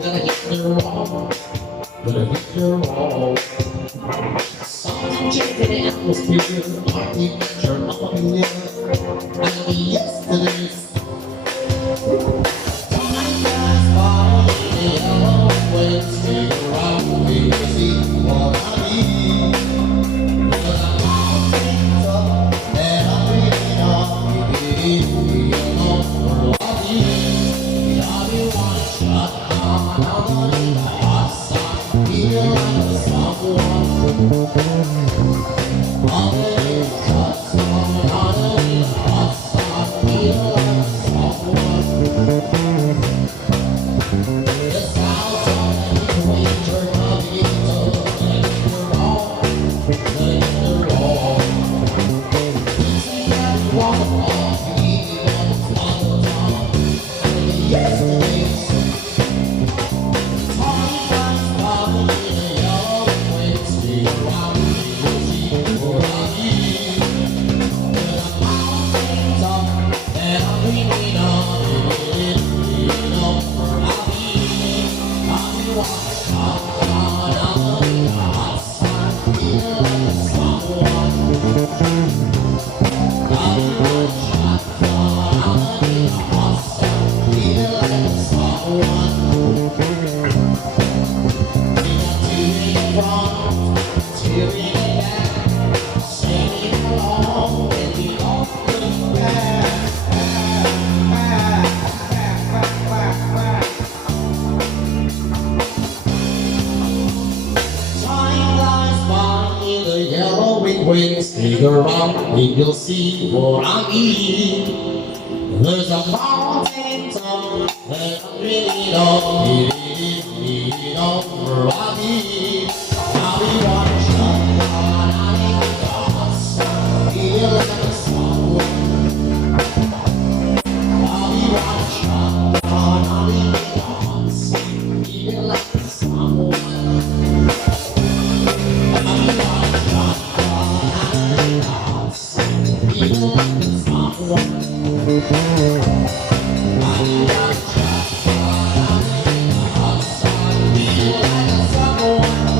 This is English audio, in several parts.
Gonna hit the wall, gonna hit the wall. Something changed in the atmosphere. Architecture of a million. And yesterday's time passed by. The yellow waves stick around. We can see what I mean. But I'm all things up, and I'm reading up. You know what I mean. I'll be one shot. I'm in the hot sun. Feel like someone. I'm in the hot sun. I'm in the hot sun. Feel like someone. The sounds of the winter coming to the wall. The wall. Sing that waterfall. You need one top. Yesterday's stick around and you'll see what I mean. There's a mountain top that I really don't I mean. I'll be one shot, I need the hot sun, feel like someone. I'll be one shot, I need the hot sun, feel like someone. I'll be one shot. Feel like someone. I'm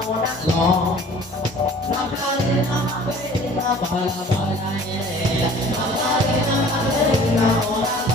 all night long. Macarena, Macarena, para la bailarina. Macarena, Macarena, all night long.